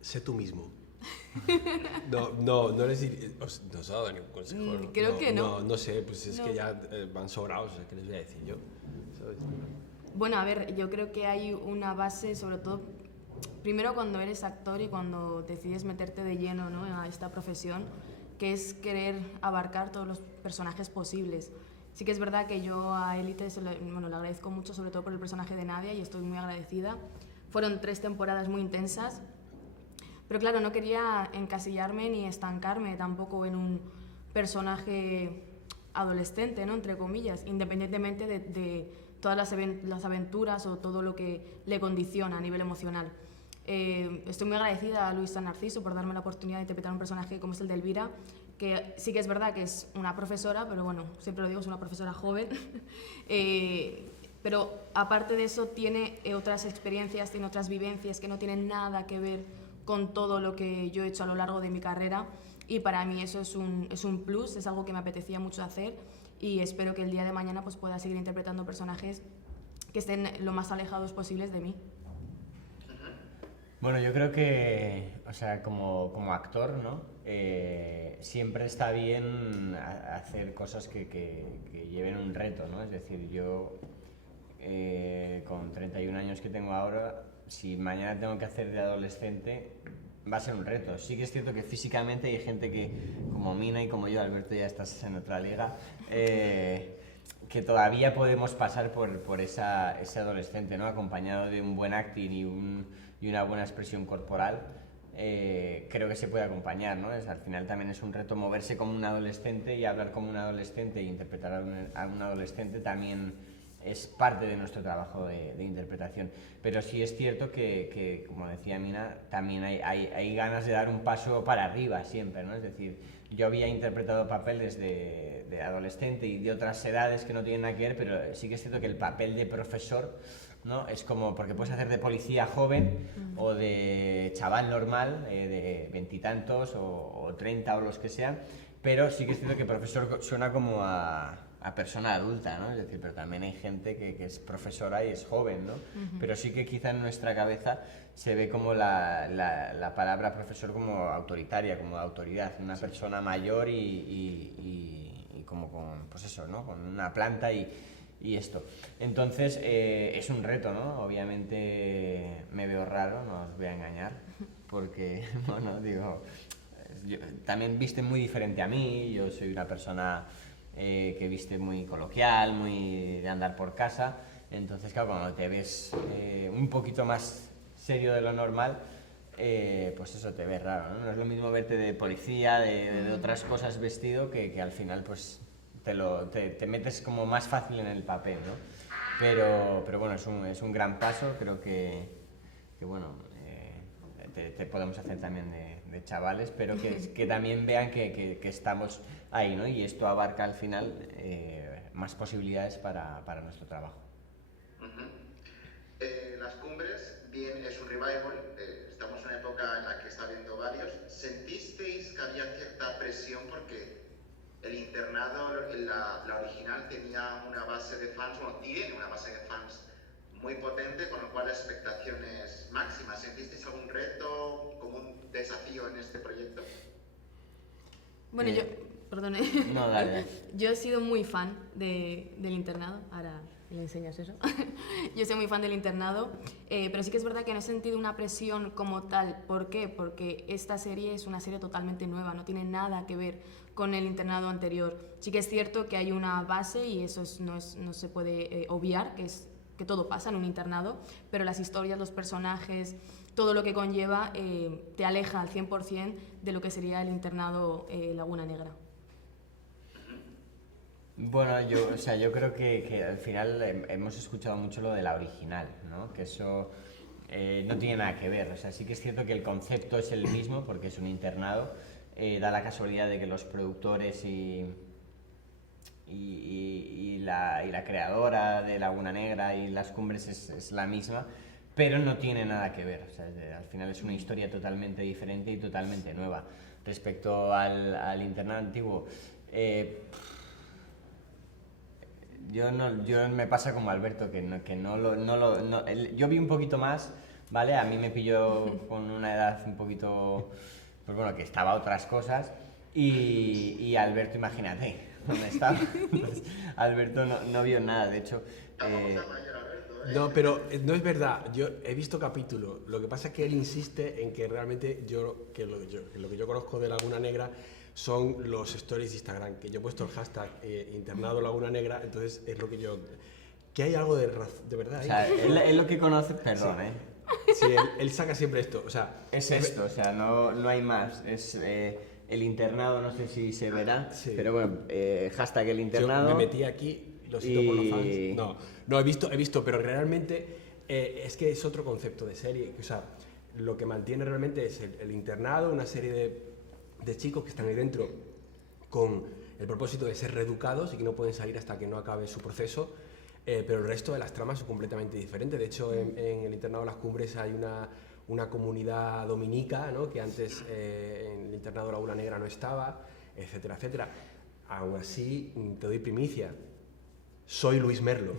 Sé tú mismo. No les diría, no os he dado ningún consejo. Creo que no. No sé, pues es No. que ya van sobrados, o sea, ¿qué les voy a decir yo? ¿Sabes? Bueno, a ver, yo creo que hay una base, sobre todo, primero cuando eres actor y cuando decides meterte de lleno, ¿no?, a esta profesión, que es querer abarcar todos los personajes posibles. Sí que es verdad que yo a Élite le agradezco mucho, sobre todo por el personaje de Nadia, y estoy muy agradecida. Fueron 3 temporadas muy intensas, pero claro, no quería encasillarme ni estancarme tampoco en un personaje adolescente, ¿no?, entre comillas, independientemente de todas las aventuras o todo lo que le condiciona a nivel emocional. Estoy muy agradecida a Luis San Narciso por darme la oportunidad de interpretar un personaje como es el de Elvira, que sí que es verdad que es una profesora, pero bueno, siempre lo digo, es una profesora joven. Pero aparte de eso tiene otras experiencias, tiene otras vivencias que no tienen nada que ver con todo lo que yo he hecho a lo largo de mi carrera, y para mí eso es un plus, es algo que me apetecía mucho hacer, y espero que el día de mañana pues pueda seguir interpretando personajes que estén lo más alejados posibles de mí. Bueno, yo creo que, o sea, como actor, ¿no? Siempre está bien hacer cosas que lleven un reto, ¿no? Es decir, yo con 31 años que tengo ahora, si mañana tengo que hacer de adolescente, va a ser un reto. Sí que es cierto que físicamente hay gente que, como Mina y como yo, Alberto, ya estás en otra liga, que todavía podemos pasar por ese adolescente, ¿no? Acompañado de un buen acting y una buena expresión corporal. Creo que se puede acompañar, ¿no? Al final también es un reto moverse como un adolescente y hablar como un adolescente e interpretar a un adolescente también es parte de nuestro trabajo de interpretación. Pero sí es cierto que, como decía Mina, también hay ganas de dar un paso para arriba siempre, ¿no? Es decir, yo había interpretado papeles de adolescente y de otras edades que no tienen nada que ver, pero sí que es cierto que el papel de profesor, ¿no? Es como, porque puedes hacer de policía joven o de chaval normal, de veintitantos o 30 o los que sean, pero sí que es cierto que profesor suena como a persona adulta, ¿no? Es decir, pero también hay gente que es profesora y es joven, ¿no? Pero sí que quizá en nuestra cabeza se ve como la palabra profesor como autoritaria, como autoridad, una persona mayor y como con, pues eso, ¿no? Con una planta y esto. Entonces es un reto, ¿no? Obviamente me veo raro, no os voy a engañar, porque, bueno, digo, también viste muy diferente a mí, yo soy una persona que viste muy coloquial, muy de andar por casa, entonces claro, cuando te ves un poquito más serio de lo normal, pues eso te ves raro, ¿no? No es lo mismo verte de policía, de otras cosas vestido, que al final pues te metes como más fácil en el papel, ¿no? Pero bueno, es un gran paso, creo que bueno, te podemos hacer también de chavales, pero que también vean que estamos ahí, ¿no? Y esto abarca al final más posibilidades para nuestro trabajo. Las Cumbres, bien, es un revival, estamos en una época en la que está habiendo varios. ¿Sentisteis que había cierta presión porque el internado, la original, tenía una base de fans, bueno, tiene una base de fans muy potente, con lo cual la expectación es máxima? ¿Sentisteis algún reto, como un desafío en este proyecto? Bueno, perdone, No, dale. yo he sido muy fan del internado, ahora le enseñas eso. Yo soy muy fan del internado, pero sí que es verdad que no he sentido una presión como tal. ¿Por qué? Porque esta serie es una serie totalmente nueva, no tiene nada que ver con el internado anterior. Sí que es cierto que hay una base y eso no se puede obviar, que todo pasa en un internado, pero las historias, los personajes, todo lo que conlleva te aleja al 100% de lo que sería el internado Laguna Negra. Bueno, yo creo que al final hemos escuchado mucho lo de la original, ¿no? Que eso no tiene nada que ver. O sea, sí que es cierto que el concepto es el mismo porque es un internado. Da la casualidad de que los productores y la creadora de Laguna Negra y Las Cumbres es la misma, pero no tiene nada que ver. O sea, al final es una historia totalmente diferente y totalmente nueva. Respecto al internado antiguo, yo me pasa como Alberto, yo vi un poquito más ¿vale? A mí me pilló con una edad un poquito, pues bueno, que estaba a otras cosas, y Alberto, imagínate, ¿dónde estaba? Pues, Alberto no vio nada, de hecho... No, pero no es verdad. Yo he visto capítulos. Lo que pasa es que él insiste en que realmente lo que yo conozco de Laguna Negra son los stories de Instagram, que yo he puesto el hashtag internado Laguna Negra, entonces es lo que yo... Que hay algo de verdad ahí. O sea, él lo que conoce, perdón, Sí. Sí, él saca siempre esto, o sea... Es esto, o sea, no hay más. Es el internado, no sé si se verá, Sí. pero bueno, hashtag el internado. Yo me metí aquí, lo siento por los fans. No, he visto, pero realmente es que es otro concepto de serie. O sea, lo que mantiene realmente es el internado, una serie de chicos que están ahí dentro con el propósito de ser reeducados y que no pueden salir hasta que no acabe su proceso. Pero el resto de las tramas son completamente diferentes. De hecho, en el internado de las Cumbres hay una comunidad dominica, ¿no? Que antes en el internado de Laguna Negra no estaba, etcétera, etcétera. Aún así, te doy primicia. Soy Luis Merlo.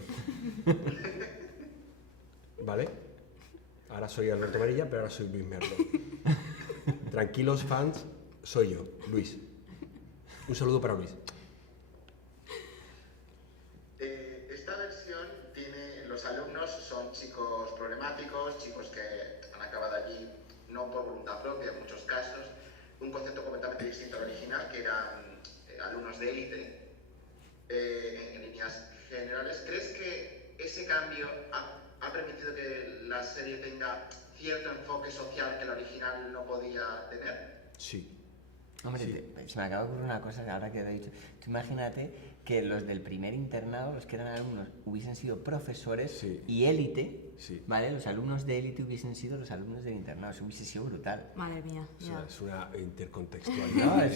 ¿Vale? Ahora soy Alberto Amarilla, pero ahora soy Luis Merlo. Tranquilos, fans, soy yo, Luis. Un saludo para Luis. Esta versión tiene, los alumnos son chicos problemáticos, chicos que han acabado allí no por voluntad propia en muchos casos, un concepto completamente distinto al original, que eran alumnos de élite, en líneas generales. ¿Crees que ese cambio ha permitido que la serie tenga cierto enfoque social que el original no podía tener? Sí. Hombre, Sí. se me acaba de ocurrir una cosa que ahora que te he dicho. Tú imagínate que los del primer internado, los que eran alumnos, hubiesen sido profesores Sí. y élite, Sí. ¿vale? Los alumnos de élite hubiesen sido los alumnos del internado. Eso hubiese sido brutal. Madre mía, ya. Es una intercontextualidad No, es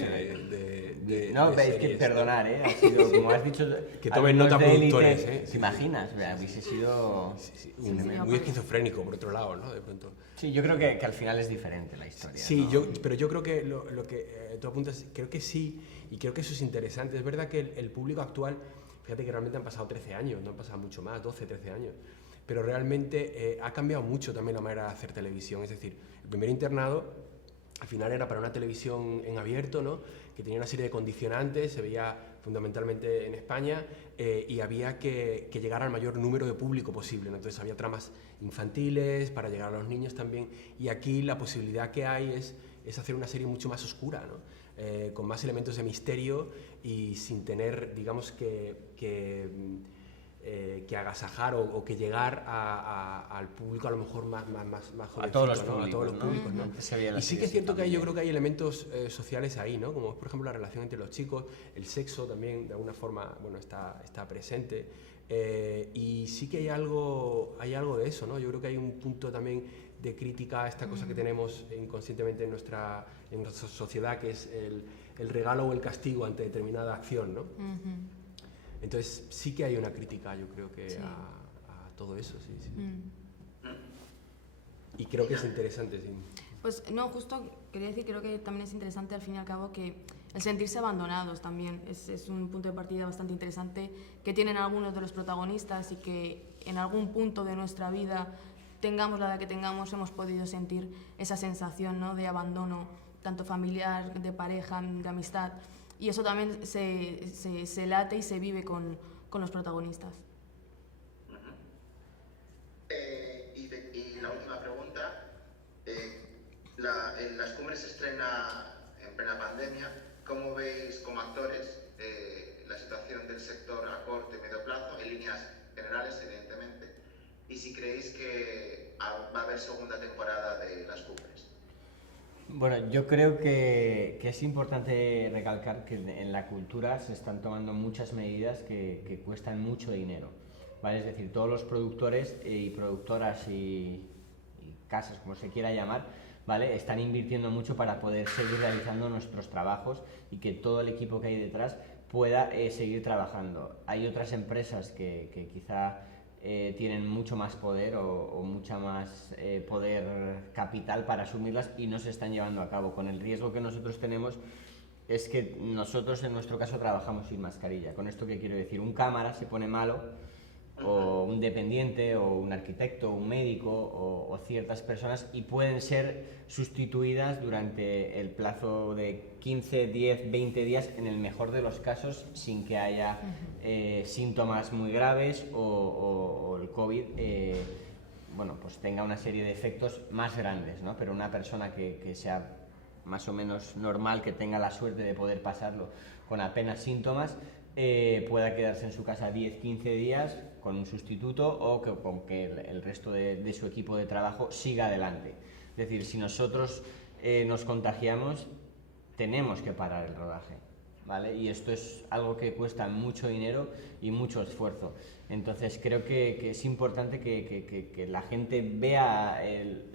que series, perdonar, ¿eh? Ha sido, como has dicho, Que tomen alumnos nota de élite, productores, ¿eh? ¿te Sí, imaginas? O sea, hubiese sido... Sí, Sí, muy esquizofrénico, por otro lado, ¿no? De pronto. Sí, yo creo que al final es diferente la historia. Sí, ¿no? pero yo creo que lo que tú apuntas, creo que sí, y creo que eso es interesante. Es verdad que el público actual, fíjate que realmente han pasado 13 años, no han pasado mucho más, 12, 13 años, pero realmente ha cambiado mucho también la manera de hacer televisión. Es decir, el primer internado al final era para una televisión en abierto, ¿no? Que tenía una serie de condicionantes, se veía fundamentalmente en España, y había que llegar al mayor número de público posible, ¿no? Entonces había tramas infantiles para llegar a los niños también, y aquí la posibilidad que hay es hacer una serie mucho más oscura, ¿no? Con más elementos de misterio y sin tener, digamos, que agasajar o que llegar al público a lo mejor más jovencito, A todos los ¿no? públicos, A todos los ¿no? públicos, ¿no? Se veía la Y sí serie que es cierto así que yo también. creo que hay elementos sociales ahí, ¿no? Como por ejemplo la relación entre los chicos, el sexo también de alguna forma, bueno, está presente, y sí que hay algo de eso, ¿no? Yo creo que hay un punto también de crítica a esta cosa que tenemos inconscientemente en nuestra sociedad, que es el regalo o el castigo ante determinada acción, ¿no? Ujú. Entonces sí que hay una crítica, yo creo que Sí. a todo eso, sí. Mm. Y creo que es interesante, sí. Pues no, justo quería decir, creo que también es interesante al fin y al cabo que el sentirse abandonados también es un punto de partida bastante interesante que tienen algunos de los protagonistas, y que en algún punto de nuestra vida, tengamos la edad que tengamos, hemos podido sentir esa sensación, ¿no? De abandono, tanto familiar, de pareja, de amistad, y eso también se late y se vive con los protagonistas. Y la última pregunta, en Las Cumbres se estrena en plena pandemia. ¿Cómo veis como actores la situación del sector a corto y medio plazo, en líneas generales, evidentemente? Y si creéis que va a haber segunda temporada de Las Cumbres. Bueno, yo creo que es importante recalcar que en la cultura se están tomando muchas medidas que cuestan mucho dinero, ¿vale? Es decir, todos los productores y productoras y casas, como se quiera llamar, ¿vale? Están invirtiendo mucho para poder seguir realizando nuestros trabajos y que todo el equipo que hay detrás pueda seguir trabajando. Hay otras empresas que quizá tienen mucho más poder o mucha más poder capital para asumirlas y no se están llevando a cabo. Con el riesgo que nosotros tenemos es que nosotros en nuestro caso trabajamos sin mascarilla. Con esto, ¿qué quiero decir? Un cámara se pone malo o un dependiente, o un arquitecto, un médico, o ciertas personas, y pueden ser sustituidas durante el plazo de 15, 10, 20 días, en el mejor de los casos, sin que haya síntomas muy graves o el COVID bueno, pues tenga una serie de efectos más grandes, ¿no? Pero una persona que sea más o menos normal, que tenga la suerte de poder pasarlo con apenas síntomas, pueda quedarse en su casa 10, 15 días con un sustituto, o con que el resto de su equipo de trabajo siga adelante. Es decir, si nosotros nos contagiamos, tenemos que parar el rodaje, ¿vale? Y esto es algo que cuesta mucho dinero y mucho esfuerzo. Entonces creo que es importante que la gente vea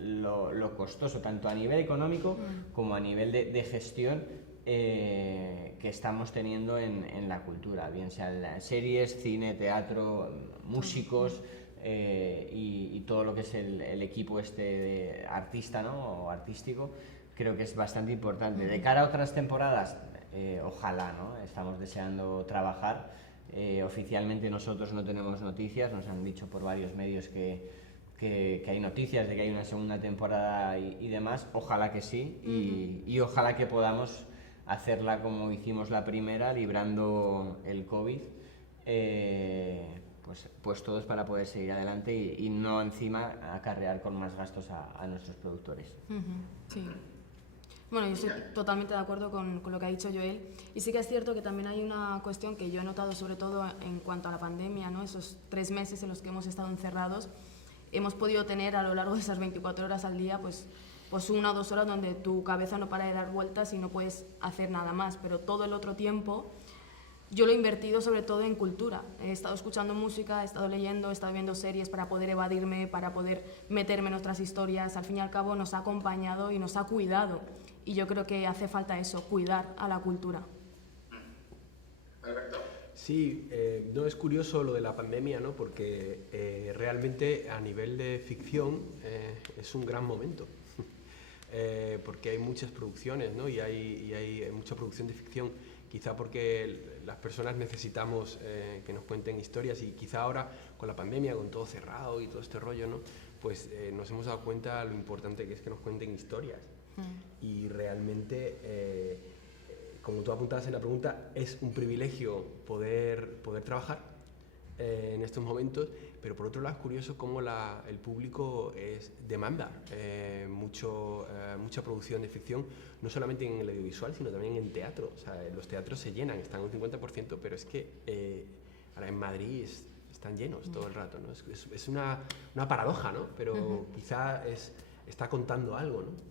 lo costoso, tanto a nivel económico como a nivel de gestión, que estamos teniendo en la cultura, bien sean series, cine, teatro, músicos, y todo lo que es el equipo de artista, ¿no? O artístico. Creo que es bastante importante. De cara a otras temporadas, ojalá, ¿no? Estamos deseando trabajar. Oficialmente nosotros no tenemos noticias, nos han dicho por varios medios que hay noticias de que hay una segunda temporada y demás. Ojalá que sí, y ojalá que podamos hacerla como hicimos la primera, librando el COVID, pues todos, para poder seguir adelante y no encima acarrear con más gastos a nuestros productores. Sí. Bueno, yo estoy totalmente de acuerdo con lo que ha dicho Joel, y sí que es cierto que también hay una cuestión que yo he notado, sobre todo en cuanto a la pandemia, ¿no? Esos 3 meses en los que hemos estado encerrados, hemos podido tener a lo largo de esas 24 horas al día pues 1 o 2 horas donde tu cabeza no para de dar vueltas y no puedes hacer nada más, pero todo el otro tiempo yo lo he invertido sobre todo en cultura. He estado escuchando música, he estado leyendo, he estado viendo series para poder evadirme, para poder meterme en otras historias. Al fin y al cabo nos ha acompañado y nos ha cuidado, y yo creo que hace falta eso, cuidar a la cultura. Alberto. Sí, no, es curioso lo de la pandemia, ¿no? Porque realmente a nivel de ficción es un gran momento. Porque hay muchas producciones, ¿no? y hay mucha producción de ficción, quizá porque las personas necesitamos que nos cuenten historias, y quizá ahora con la pandemia, con todo cerrado y todo este rollo, ¿no? Pues nos hemos dado cuenta lo importante que es que nos cuenten historias. Y realmente, como tú apuntabas en la pregunta, es un privilegio poder trabajar en estos momentos, pero por otro lado es curioso cómo el público demanda mucha producción de ficción, no solamente en el audiovisual, sino también en teatro. O sea, los teatros se llenan, están un 50%, pero es que ahora en Madrid están llenos todo el rato, ¿no? Es una paradoja, ¿no? Pero quizá está contando algo, ¿no?